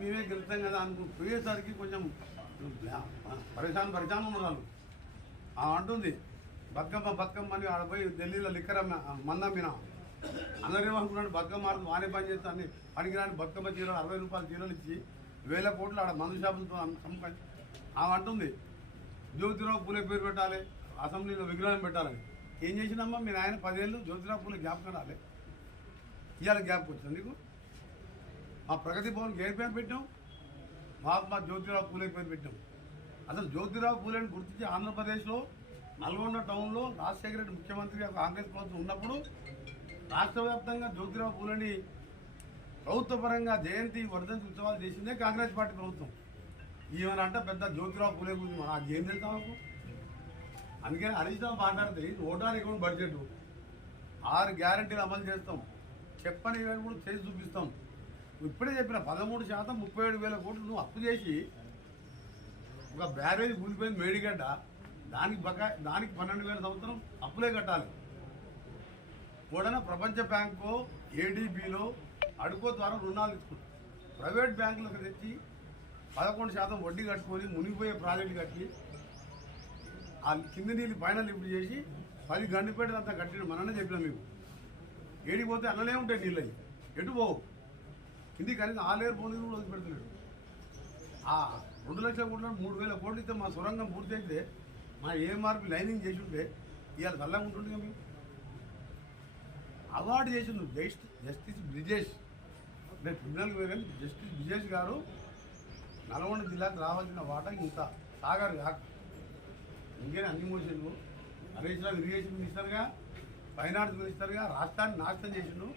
మేమే గెలుస్తాం కదా పోయేసరికి కొంచెం పరిశానం ఉన్నారు. అంటుంది బతుకమ్మ అని ఆడపోయి ఢిల్లీలో లిక్కర్ మందమ్మినా అందరూ ఏమనుకున్నాడు బతుకమ్మ ఆడుతూ వానే పని చేస్తా అని పనికిరాని బతుకమ్మ చీరలు 60 రూపాయల చీరలు ఇచ్చి 1000 కోట్లు ఆడ మందు షాపులతో ఆమె అంటుంది జ్యోతిరావు పూలే పేరు పెట్టాలి, అసెంబ్లీలో విగ్రహం పెట్టాలని. ఏం చేసినమ్మా మీరు ఆయన 10 ఏళ్ళు జ్యోతిరావు పూలే జ్ఞాపకం రాలే, ఇవాళ జ్ఞాపకం వచ్చింది నీకు? మా ప్రగతి భవన్కి ఏ పేరు పెట్టాం? మహాత్మా జ్యోతిరావు పూలే పేరు పెట్టాం. అసలు జ్యోతిరావు పూలేని గుర్తించి ఆంధ్రప్రదేశ్లో నల్గొండ టౌన్లో రాజశేఖర రెడ్డి ముఖ్యమంత్రిగా కాంగ్రెస్ ప్రభుత్వం ఉన్నప్పుడు రాష్ట్ర వ్యాప్తంగా జ్యోతిరావు పూలేని ప్రభుత్వపరంగా జయంతి వర్ధంతి ఉత్సవాలు చేసిందే కాంగ్రెస్ పార్టీ ప్రభుత్వం. ఈమెనంటే పెద్ద జ్యోతిరావు పూలే గురించి మనకు ఏం తెలుసా మాకు? అందుకని హరీష్ రావు మాట్లాడితే ఓటానికి కూడా బడ్జెట్ 6 గ్యారెంటీలు అమలు చేస్తాం, చెప్పని కూడా చేసి చూపిస్తాం. ఇప్పుడే చెప్పిన 13% 37,000 కోట్లు నువ్వు అప్పు చేసి ఒక బ్యారేజ్ కూలిపోయింది మేడిగడ్డ, దానికి 12,000 సంవత్సరం అప్పులే కట్టాలి. కూడా ప్రపంచ బ్యాంకు ఏడీబీలో అడుకో ద్వారా రుణాలు తీసుకుంటాం. ప్రైవేట్ బ్యాంకులకు తెచ్చి 11% వడ్డీ కట్టుకొని మునిగిపోయే ప్రాజెక్టు కట్టి ఆ కింది నీళ్ళు పైన లిఫ్ట్ చేసి 10 గండిపేటలంతా కట్టిన మననే చెప్పినా మీకు. ఏడిపోతే అన్నలే ఉంటాయి నీళ్ళు అవి, ఎటు పోవు. కింది కనీసం 6 పోనీ కూడా వదిలిపెడుతున్నాడు. ఆ 2 లక్షల కోట్లు 3,000 కోట్లు ఇస్తే మా సొరంగం పూర్తి అయితే మా ఏఎంఆర్పి లైనింగ్ చేసి ఉంటే ఇవాళ చల్లగా ఉంటుంది కదా. మీకు అవార్డు చేసిండు జస్టిస్ బ్రిజేష్, నేను ట్రిబ్యునల్కి పోయాను. జస్టిస్ బ్రిజేష్ గారు నల్గొండ జిల్లాకు రావాల్సిన వాటా ఇంత సాగర్ కాక ఇంకేనా అన్ని మోసిండు. హరీష్ రావు ఇరిగేషన్ మినిస్టర్గా, ఫైనాన్స్ మినిస్టర్గా రాష్ట్రాన్ని నాశనం చేసిండు.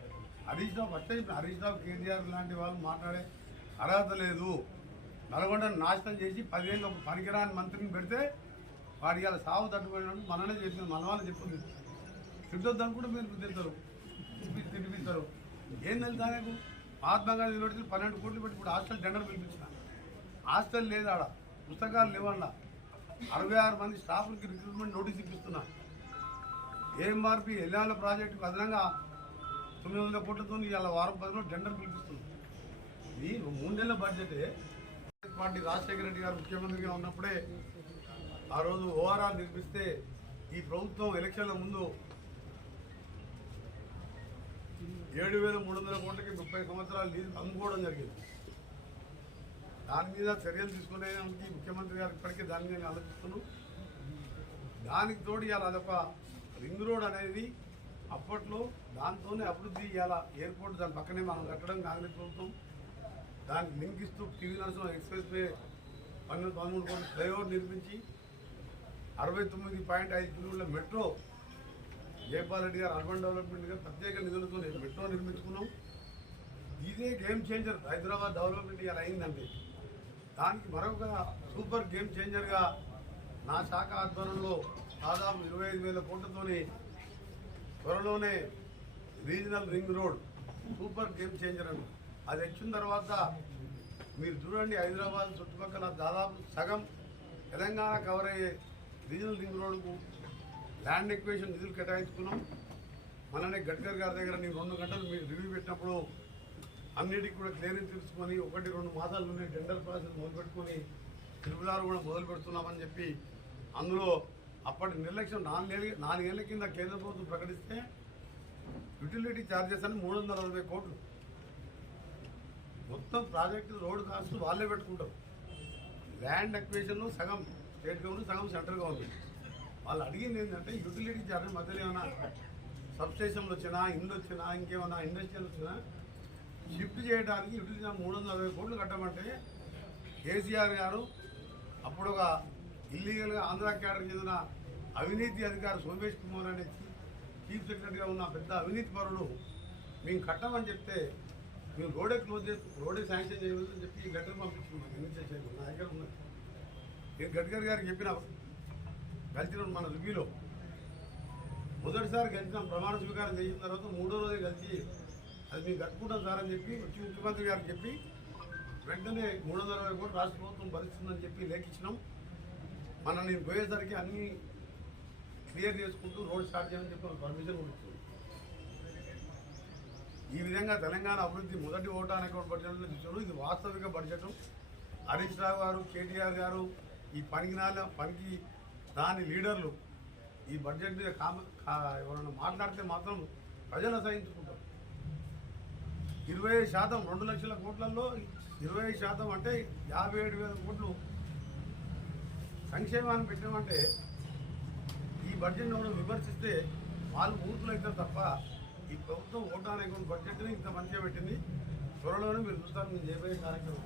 హరీష్ రావు ఫస్ట్ చెప్పిన హరీష్ రావు కేసీఆర్ లాంటి వాళ్ళు మాట్లాడే అర్హత లేదు. నల్గొండను నాశనం చేసి 10 ఏళ్ళు ఒక పనికిరాని మంత్రిని పెడితే వాడి ఇలా సాగు తట్టుకున్నాడు. మననే చెప్పిన మన వాళ్ళు చెప్పింది తిట్టొద్దు అనుకుంటే మీరు తింటారు, తినిపిస్తారు. ఏం తెలుసా నాకు? మహాత్మా గాంధీ యూనివర్సిటీ 12 కోట్లు పెట్టి ఇప్పుడు హాస్టల్ టెండర్ పిలిపించిన. హాస్టల్ లేదు, ఆడ పుస్తకాలు లేవన్న 66 మంది స్టాఫ్కి రిక్రూట్మెంట్ నోటీస్ ఇప్పిస్తున్నా. ఏఎంఆర్పి ఎల్లాల ప్రాజెక్టుకు అదనంగా 900 కోట్లతో ఇలా వారం 10 రోజులు టెండర్ పిలిపిస్తున్నాం. ఇది 3 నెలల బడ్జెటే. పార్టీ రాజశేఖర రెడ్డి గారు ముఖ్యమంత్రిగా ఉన్నప్పుడే ఆ రోజు ఓఆర్ఆర్ నిర్మిస్తే ఈ ప్రభుత్వం ఎలక్షన్ల ముందు 7,300 కోట్లకి 30 సంవత్సరాలు లీజు అమ్ముకోవడం జరిగింది. దాని మీద చర్యలు తీసుకునేదానికి ముఖ్యమంత్రి గారు ఇప్పటికే దాని మీద ఆలోచిస్తున్నాం. దానికి తోడు ఇవాళ అదొక రింగ్ రోడ్ అనేది అప్పట్లో దాంతోనే అభివృద్ధి. ఇవాళ ఎయిర్పోర్ట్ దాని పక్కనే మనం కట్టడం కాంగ్రెస్ ప్రభుత్వం. దానికి లింక్ ఇస్తూ టీవీ నరసింహ ఎక్స్ప్రెస్ వే 12-13 కోట్ల ఫ్లైఓవర్ నిర్మించి 69.5 కిలోమీటర్ల మెట్రో జైపాల్ రెడ్డి గారు అర్బన్ డెవలప్మెంట్ గారు ప్రత్యేక నిధులతో మెట్రో నిర్మించుకున్నాం. ఇదే గేమ్ చేంజర్ హైదరాబాద్ డెవలప్మెంట్ ఇలా అయిందంటే దానికి మరొక సూపర్ గేమ్ చేంజర్గా నా శాఖ ఆధ్వర్యంలో దాదాపు 25,000 కోట్లతోని త్వరలోనే regional ring road super game changer అని అది వచ్చిన తర్వాత మీరు చూడండి, హైదరాబాద్ చుట్టుపక్కల దాదాపు సగం తెలంగాణ కవర్ అయ్యే రీజనల్ రింగ్ రోడ్కు ల్యాండ్ ఎక్వేషన్ నిధులు కేటాయించుకున్నాం. మననే గడ్కర్ గారి దగ్గర నేను 2 గంటలు మీరు రివ్యూ పెట్టినప్పుడు అన్నిటికీ కూడా క్లియరెన్స్ తీసుకొని 1-2 మాసాల్లోనే టెండర్ ప్రాసెస్ మొదలుపెట్టుకొని తిరుపతిలో కూడా మొదలు పెడుతున్నామని చెప్పి అందులో అప్పటి నిర్లక్ష్యం 4 ఏళ్ల కింద కేంద్ర ప్రభుత్వం ప్రకటిస్తే యుటిలిటీ ఛార్జెస్ అని 360 కోట్లు మొత్తం ప్రాజెక్టు రోడ్ కాస్ట్ వాళ్ళే పెట్టుకుంటారు. ల్యాండ్ అక్విజిషన్లో సగం స్టేట్ గవర్నమెంట్ సగం సెంట్రల్ గవర్నమెంట్. వాళ్ళు అడిగింది ఏంటంటే యుటిలిటీ ఛార్జెస్ మధ్యలో ఏమైనా సబ్స్టేషన్లు వచ్చినా, ఇండ్లు వచ్చినా, ఇంకేమైనా ఇండస్ట్రియల్ వచ్చినా షిఫ్ట్ చేయడానికి యుటిలిటీ 360 కోట్లు కట్టమంటే కేసీఆర్ గారు అప్పుడు ఒక ఇల్లీగల్గా ఆంధ్ర క్యాడర్కి చెందిన అవినీతి అధికారి సోమేష్ కుమార్ అనే చీఫ్ సెక్రటరీగా ఉన్న పెద్ద అవినీతి పరుడు మేము కట్టమని చెప్తే మేము రోడే క్లోజ్ చేసి రోడే శాంక్షన్ చేయవద్దని చెప్పి గడ్కర్ పంపించుకున్నాం. ఎన్ని చేయలేదు నా దగ్గర ఉన్నది. నేను గడ్కర్ గారికి చెప్పిన కలిసిన మన రివ్యూలో మొదటిసారి కలిసినాం. ప్రమాణ స్వీకారం చేసిన తర్వాత 3వ రోజే కలిసి అది మేము కట్టుకుంటాం సార్ అని చెప్పి వచ్చి ముఖ్యమంత్రి గారికి చెప్పి వెంటనే 360 కోట్లు రాష్ట్ర ప్రభుత్వం భరిస్తుందని చెప్పి లేఖించినాం. నేను పోయేసరికి అన్నీ క్లియర్ చేసుకుంటూ రోడ్ స్టార్ట్ చేయాలని చెప్పి పర్మిషన్ కూడా ఇస్తున్నాం. ఈ విధంగా తెలంగాణ అభివృద్ధి మొదటి ఓటాన్ అకౌంట్ బడ్జెట్లో చూసారు. ఇది వాస్తవిక బడ్జెట్. హరీష్ రావు గారు, కేటీఆర్ గారు, ఈ పనికి దాని లీడర్లు ఈ బడ్జెట్ మీద ఎవరైనా మాట్లాడితే మాత్రం ప్రజలు అసహించుకుంటారు. 25% 2 లక్షల కోట్లలో 25% అంటే 57,000 కోట్లు సంక్షేమాన్ని పెట్టామంటే ఈ బడ్జెట్ ఎవరు విమర్శిస్తే వాళ్ళు మూర్ఖులు అవుతారు తప్ప ఈ ప్రభుత్వం ఓటాన్ అకౌంట్ బడ్జెట్ని ఇంత మంచిగా పెట్టింది. త్వరలోనే మీరు చూస్తారు మేము చేయబోయే కార్యక్రమం.